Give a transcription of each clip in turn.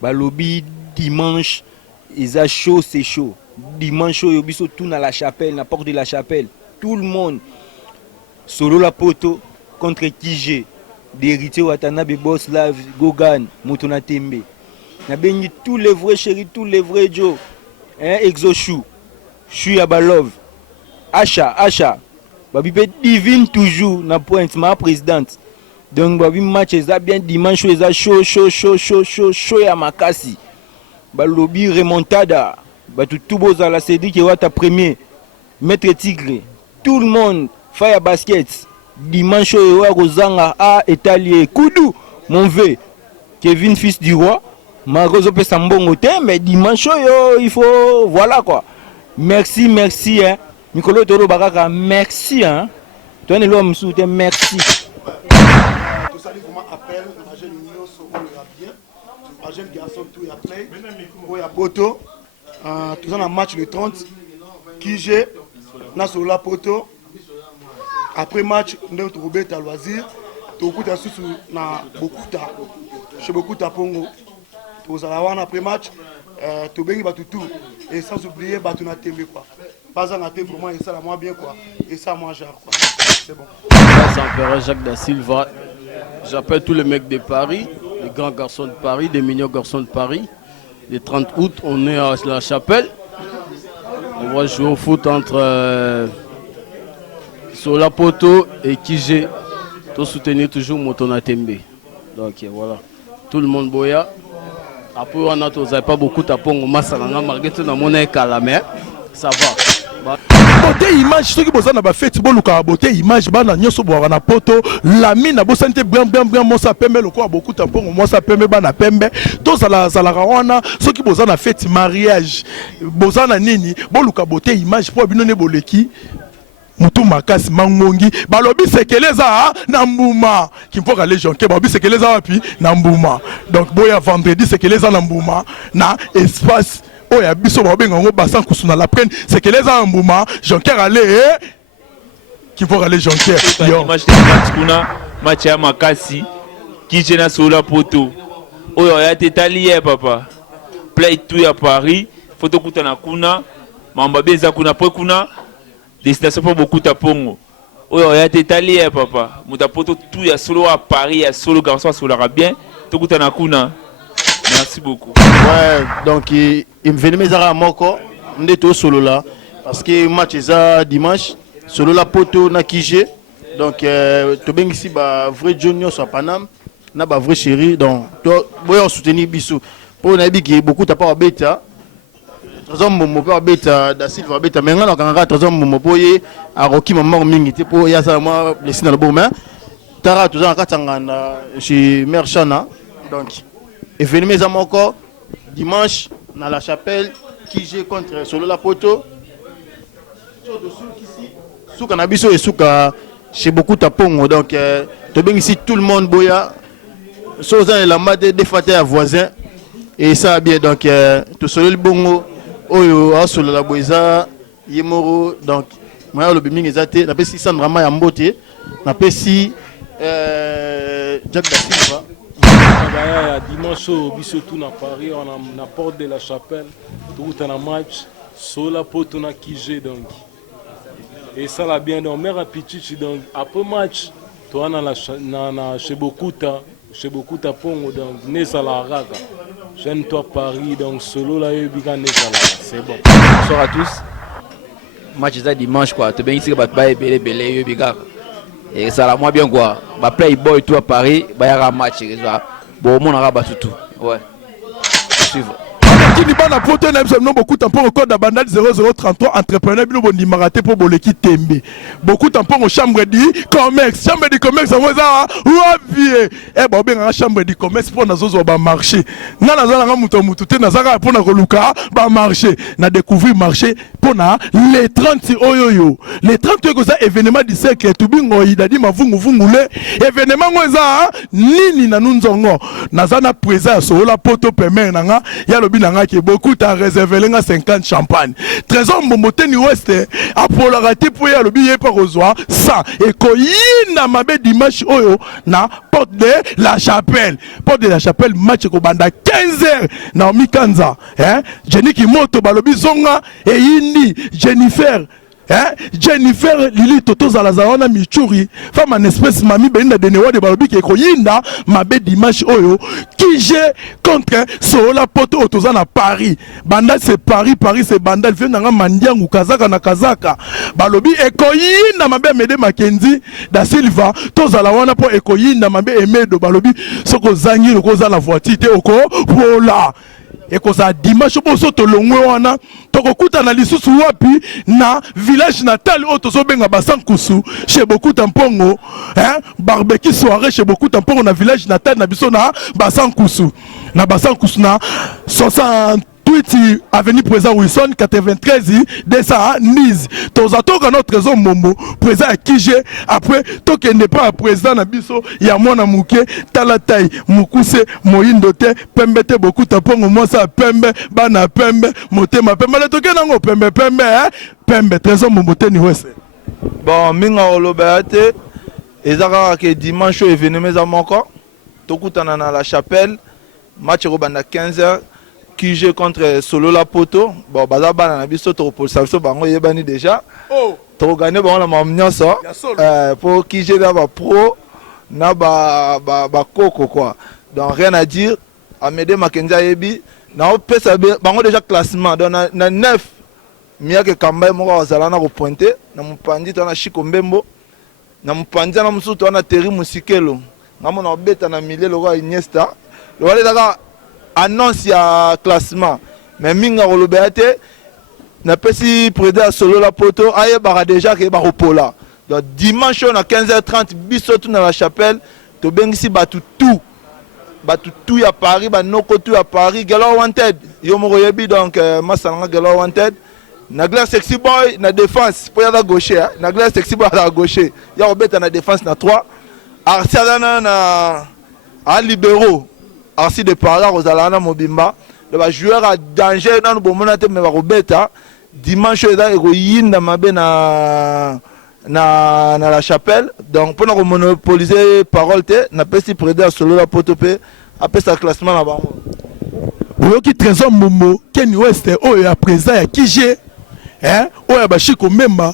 Balobi dimanche, ils a chaud, c'est chaud. Dimanche, il y a tout dans la chapelle, la porte de la chapelle. Tout le monde. Solo la poto contre Kije. D'héritier Watanabe Boslav, Gogan, Motona Tembe. Na béni tous les vrais chéris, tous les vrais Joe. Exochou. Chou Yabalov. Acha. Babi peut divine toujours na pointe ma présidente. Donc babi match ça bien dimanche ça chaud ya makasi. Balobi remontada. Ba tout boza la Cédric et Wata premier. Maître Tigre. Tout le monde fire basket. Dimanche wa Rosanga a Italié Koudou mon vœu. Kevin fils du roi. Marozo peut sambongo mais dimanche il faut voilà quoi. Merci hein. Nicolas Toro Baraka, merci hein. Toi ne l'homme soutien, merci. Tout ça comment appelle la jeune union sur bien. La jeune garçon tout y a play. Il y a Poto. Tout ça dans match le 30. Kije na sur la Poto. Après match nous trouver ta loisir. Tout coup sous na beaucoup ta. Chez beaucoup ta Pongo. Tout ça là après match tout bengi ba tout et sans oublier ba tout na tembe quoi. Pas en athée pour moi et ça la moi bien quoi. Et ça moi genre quoi. C'est bon. C'est Empereur Jacques da Silva. J'appelle tous les mecs de Paris, les grands garçons de Paris, les mignons garçons de Paris. Le 30 août, on est à la chapelle. On va jouer au foot entre Sola Poto et Kije. Pour soutenir toujours Motona Tembe. Donc voilà. Tout le monde boya. Après on a pas beaucoup de pongo masalanga malgré tout dans mon calamère. Ça va. Beauté image ceux qui bossent na ba fête boluka beauté image bana nyoso boa na poto la mine bo santé bien mo sa pembe loko beaucoup de pongo mo sa pembe bana pembe to sala rawana ceux qui bossent na fête mariage bossent na nini boluka beauté image pour binone boleki mutu makasi mangongi balobi sekeleza na mbuma kimpoka légion ke balobi sekeleza wapi na mbuma donc boya vendredi sekeleza na mbuma na espace oh ya biso babenga ngo basan kusuna la prenne sekeleza na mbuma Jonker ale kimpoka le Jonker yo match de match kuna match ya makasi Kije na Sola Poto oyo ya tetali papa play tout ya Paris photo kutana kuna mamba beza kuna po kuna destination pour beaucoup de pongo. Oui, on a été allé, papa. Moutapoto tout ya solo à Paris, ya solo garçon solo bien. Tout le monde merci beaucoup. Ouais, donc il me venait mes arts à Moko, on est tout solo là, parce que match est dimanche, solo la poto na Kije. Donc tu bien ici bah vrai junior sur Paname, na bah vrai chéri, donc toi on soutenir Bissou. Pour on a dit que beaucoup t'as pas bêta. Trésor momo pe abeta da Silva abeta menga na kanga trésor momo boye a roki maman mingi te po ya ça moi blessé dans le beau main tara tout ça katanga na chez Mère Chana donc événement encore dimanche dans la chapelle Kije contre Solo la Poto souka na biso et souka chez beaucoup ta pongo donc to ben ici tout le monde boya soza la made des fatés à voisins et ça bien donc to Solo le bongo oyo asolo la boisa yemoro donc moi le biming ezate na pesi Sandra ya mbote na pesi Jacques da Silva ya dimanche biso tout na Paris on a na porte de la chapelle tout un match Sola Poto na Kije donc et ça la bien donc mère Pichichi donc après match toi na chez beaucoup ta pongo donc ne ça la raga j'aime toi Paris donc solo là c'est bon. Bonsoir à tous. Match ça dimanche quoi. Tu bien ici que tu belé biga. Et ça la moi bien quoi. Ba play boy tout à Paris, ba ya match bon mon araba tout. Ouais. Suivre. Kini bana poto na biso beaucoup de temps pour code bandal 0033 entrepreneur bino bondi maraté pour boleki tembe. Beaucoup de temps pour chambre de commerce on ça ouais eh ba benga chambre de commerce pour nazo ba marché. Na naza na mutu te nazaka pour na koluka ba marché. Na découvrir marché pour na les 30 oyoyo. Les 30 ko ça événement du siècle to bingo idadi mavungule événement ngoza nini na nunzongo. Naza na présent sur la poto pemé nanga ya lobi nanga que beaucoup t'a réservé 50 champagne. Trésor Momoteni Ouest a pour la rater pour y aller billet par Rosoir 100 et koyina mabe dimanche oyo na porte de la chapelle. Porte de la chapelle match ko banda 15h na Mikanza. Jenny Kimoto balobi zonga et Indi Jennifer. Jennifer Lili Toto Zalazarona Michuri femme en espèce mami Belinda Denewa de Balobi qui est koyinda mabe dimanche oyo qui j'ai contre Sola Poto Otozana Paris banda c'est Paris c'est banda vient dans Mandiangu Kazaka na Kazaka Balobi et koyinda mabe Mede Makenzi da Silva Tozala wana po et koyinda mabe Emedo Balobi soko zangi le koza la voiture te oko pola et koza dimanche boso to longwe wana tokokuta na lisusu wapi na village natal otozo benga basankusu chez beaucoup tampongo barbecue soirée chez beaucoup tampongo na village natal na biso na basankusu na 68 avenue président Wilson 93 200 Nice tozatoka notre trésor Momo président à Kije après toke n'est pas président na biso ya mwana muke talatai mukuse moyindo te pembe te beaucoup tampongo mosa pembe bana pembe motema pembe le toke nango pembe pembe trésor Momo te ni wese bon minga olobate ezaka ke dimanche événement za moko tokutana na la chapelle match robanda 15h QG contre Solola Poto. Bon, bazaba na biso to pour ça bango yebani déjà. Oh, to gagner bon la mamnyonso pour QG da ba pro na ba koko quoi. Donc rien à dire. Amede Makenza yebi na pesa bango déjà classement donc na 9 miaka kamba mo ko zala na ko pointer na mupandi to na Chiko Mbembo na mupandi na musuto na Terry Musikelo. Ngamo na beta na milieu lo Iniesta. Le wale daga annonce ya classement mais minga rolobete na pesi président Solola Poto aye bara déjà ke ba pola donc dimanche na 15h30 biso tout na la chapelle to bengisi batu tout ya Paris ba noko tout ya Paris Galo Wanted yo mo yebi donc masanga Galo Wanted na glace sexy boy na défense pour ya gaucher na glace sexy boy à gaucher ya obeta na défense na 3 Arsenal na à libéraux ainsi de parler aux Alana Mobimba le joueur à danger dans le bon moment mais va robeta dimanche là héroïne mabe na la chapelle donc pour nous monopoliser parole te na pesi président solo la potopé après sa classement là bas Oyoki trésor Momo Ken West oyo ya président ya Kije oyo ba Chiko Mbemba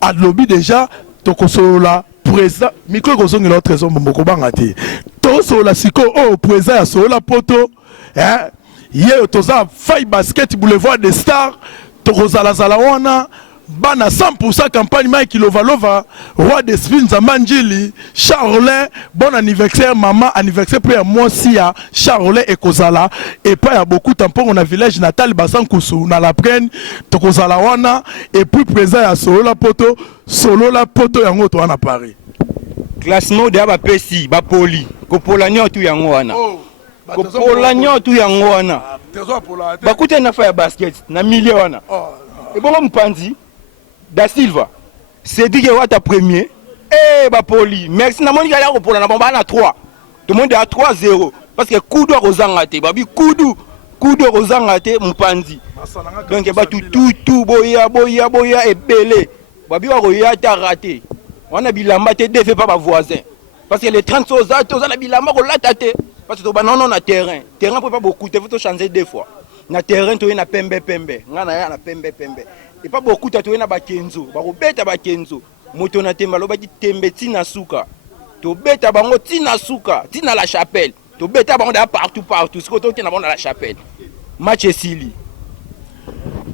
a lobby déjà tokosolola président micro kozongi la trésor Momo ko bangati to sola siko o président ya Sola Poto ye toza fai basket boulevard des stars tokozala zala wana bana 100% campagne Mike Lovalova roi des spins Manjili Charolin bon anniversaire maman anniversaire pour moi si ya Charolin et Kozala et pas ya beaucoup tampon on a village natal Basankusu na la prenne tokozala wana et puis présent ya Sola Poto yango to wana Paris classement de ba pesi ba poli ko polanyo tu yango wana ko polanyo tu yango wana bakute na fa ya basket na milieu wana et bon mpanzi da Silva c'est dit que wata premier ba poli merci na monika ya ko pola na bomba na 3 tout le monde à 3-0 parce que kudu kozanga te babi kudu kozanga te mpanzi donc ba tout boya et belé babi wa koya ta raté on a bilamba te défait pas ba voisin parce que les 30 soza to za bilamba ko latate parce que to ba non na terrain peut pas beaucoup te faut changer deux fois na terrain to na pembe ngana ya na pembe et pas beaucoup to na ba kenzo ba ko beta ba kenzo moto na temba lo ba tembe tina suka to beta bango tina suka tina la chapelle to beta bango da partout ce que to tina bango na la chapelle match esili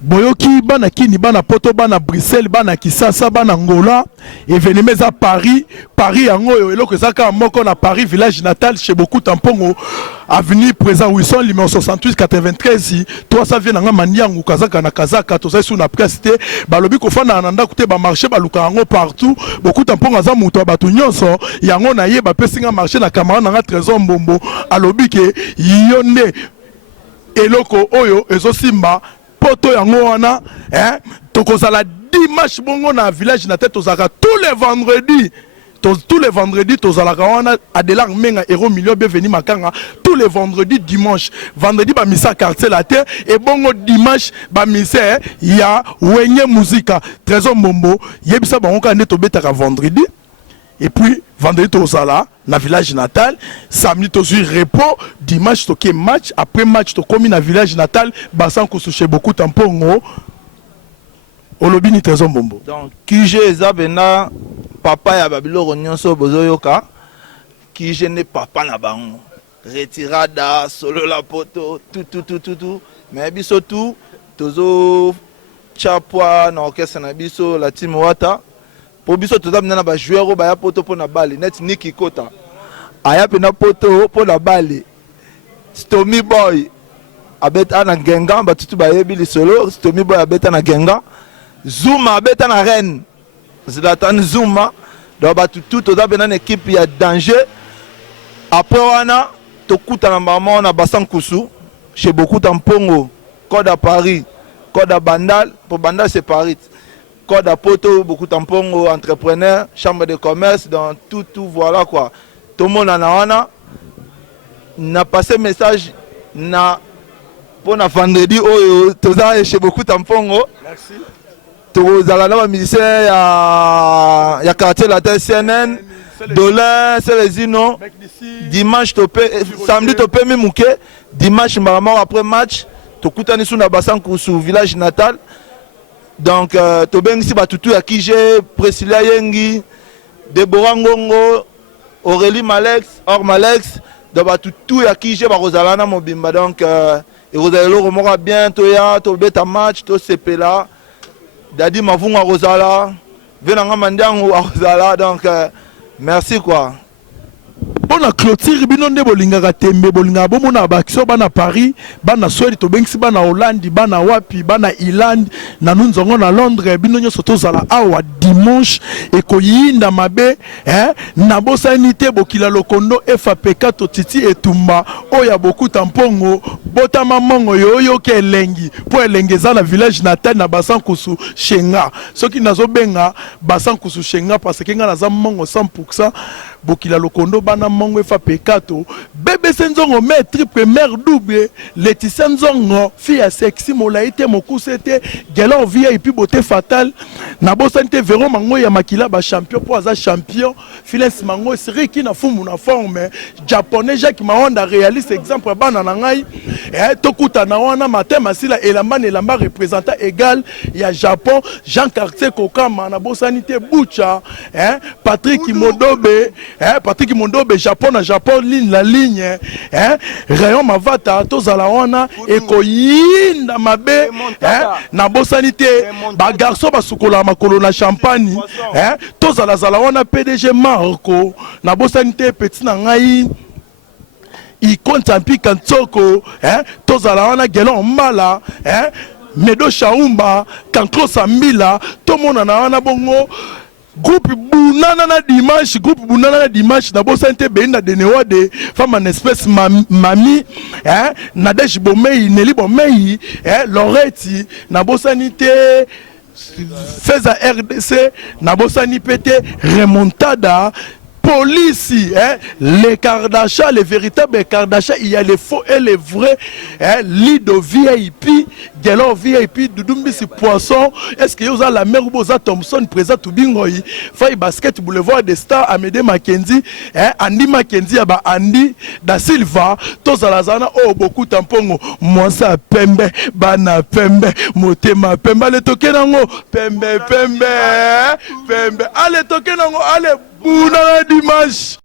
boyoki bana kini bana poto bana Bruxelles bana Kisasa bana Ngola événement à Paris yango yo eloko ezaka moko na Paris village natal chez beaucoup tampongo avenue président Wilson numéro 68 93 300 vient nga Mandiangu Kazaka na Kazaka to sous na preste balobi ko fana na ndako te ba marché baluka yango partout beaucoup tampongo za muto batu nyonso yango na ye ba pesinga marché na camarade na trésor Mbombo alobi ke yonde eloko oyo ezosimba poto yango wana tokozala dimanche bongo na village na tête tozaka tous les vendredis tous les vendredis tozalaka wana Adelar Menga Héros Million bienvenue Makanga tous les vendredis dimanche vendredi ba misa quartier la terre et bongo dimanche ba misa ya Wenye Musica Trésor Mombo yebisa bango ka neto betaka vendredi et puis vendredi tozala na village natal samedi tozui repos dimanche toke match après match to komi na village natal basan kusuche beaucoup tampongo olobini Trésor Mombo donc QG eza bena papa ya babiloko nyonso bozoyoka QG ne papa na bango retirada solo la poto tout mais biso tout tozo chapwa na orchestre na biso la team wata po biso toza na ba joueur ba ya poto po na bali net Niki Kota aya pe na poto po na bali Stomy Boy abeta na genga batutu ba yebi solo Stomy Boy abeta na genga Zuma abeta na Rennes Zlatan Zuma donc batutu toza bena na équipe ya danger après wana tokuta na maman na Bassan Koussou chez beaucoup tampongo code à Paris code à Bandal pour Bandal c'est Paris code à Poto beaucoup tampongo entrepreneur chambre de commerce dans tout voilà quoi tout le monde en a wana n'a passé message na pour na vendredi oyo toza chez beaucoup tampongo merci tozala na ba musicien ya quartier la terre CNN Dolin c'est les ino dimanche samedi topé mimouké dimanche maman après match tokutani sous na Bassan Koussou village natal donc tobengisi batutu ya Kije Priscilla Yengi Deborah Ngongo Aurélie Malex Or Malex donc batutu ya Kije bakozala na mobimba donc ekozala moko bien toya tobeta match to sepela Dadi Mavunga Rosala venanga mandango Rosala donc merci quoi. Bon na clôture bino nde bolingaka tembe bolinga bomona bakso bana Paris bana Sweden to bengisi bana Hollande bana wapi bana Irlande na nunzongo na Londres bino nyoso tozala awa dimanche e koyinda mabe na bosanité bokila lokondo FAPK to titi etumba oya beaucoup tampongo botama mongo yoyo ke elengi po elengeza na village natal na Bassan Koussou Shenga soki nazo benga Bassan Koussou Shenga parce que nga naza mongo 100% bokila lokondo bana mongo FAPK to BBC Nzongo mère triple mère double Laetitia Nzongo fille à sexy molaite mokusete gela VIP beauté fatale na bosante Véron mango ya makila ba champion po aza champion Phyllis mango siriki na fumu na forme japonais Jacques Mahonda réaliste exemple bana na ngai tokuta na wana matin masila elamba représentant égal ya Japon Jean Cartier Kokama na bosanité Bucha Patrick Mondobe Patrick Mondobe Japon na Japon ligne la ligne rayon mavata tozala wana ekoyinda mabe na bosanité ba garçon basukola makolo na champagne tozala zala wana PDG Marco na bosanité petit na ngai il compte en pique en tsoko tozala wana gelon mbala Medo Shaumba Kanklo Sambila to mona na wana bongo groupe bunana na dimanche na bosante benda de newade femme en espèce mami Nadège Bomei Nelly Bomei Loreti na bosanité Feza RDC na bosani pété remontada police, les Kardashians, les véritables Kardashians, il y a les faux et les vrais, Lido VIP, Gelo VIP, Dudumbi si poisson, est-ce que vous avez la mère Boza Thompson, présent tout bingoyi, Faye Basket, Boulevard des Stars, Amédée Mackenzie, Andy Mackenzie, Andy Da Silva, Tozalazana, oh beaucoup tampongo, moi ça pembe, bana pembe, motema pembe, allez tokenango, pembe, allez tokenango, allez. Bouna dimanche.